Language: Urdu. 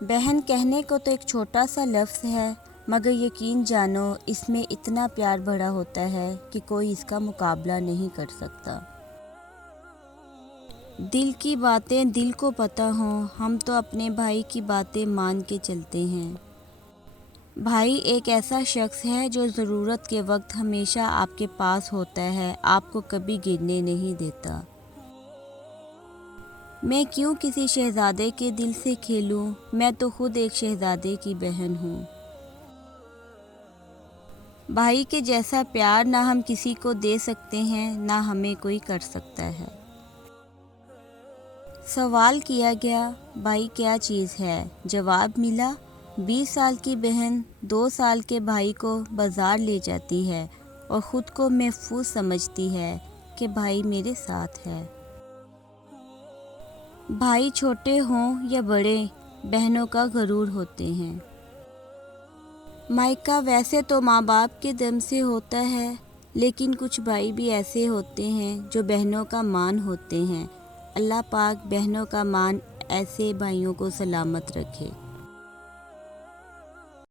بہن کہنے کو تو ایک چھوٹا سا لفظ ہے، مگر یقین جانو اس میں اتنا پیار بھرا ہوتا ہے کہ کوئی اس کا مقابلہ نہیں کر سکتا۔ دل کی باتیں دل کو پتہ ہوں، ہم تو اپنے بھائی کی باتیں مان کے چلتے ہیں۔ بھائی ایک ایسا شخص ہے جو ضرورت کے وقت ہمیشہ آپ کے پاس ہوتا ہے، آپ کو کبھی گرنے نہیں دیتا۔ میں کیوں کسی شہزادے کے دل سے کھیلوں، میں تو خود ایک شہزادے کی بہن ہوں۔ بھائی کے جیسا پیار نہ ہم کسی کو دے سکتے ہیں، نہ ہمیں کوئی کر سکتا ہے۔ سوال کیا گیا، بھائی کیا چیز ہے؟ جواب ملا، 20 سال کی بہن 2 سال کے بھائی کو بازار لے جاتی ہے اور خود کو محفوظ سمجھتی ہے کہ بھائی میرے ساتھ ہے۔ بھائی چھوٹے ہوں یا بڑے، بہنوں کا غرور ہوتے ہیں۔ مائکا ویسے تو ماں باپ کے دم سے ہوتا ہے، لیکن کچھ بھائی بھی ایسے ہوتے ہیں جو بہنوں کا مان ہوتے ہیں۔ اللہ پاک بہنوں کا مان ایسے بھائیوں کو سلامت رکھے۔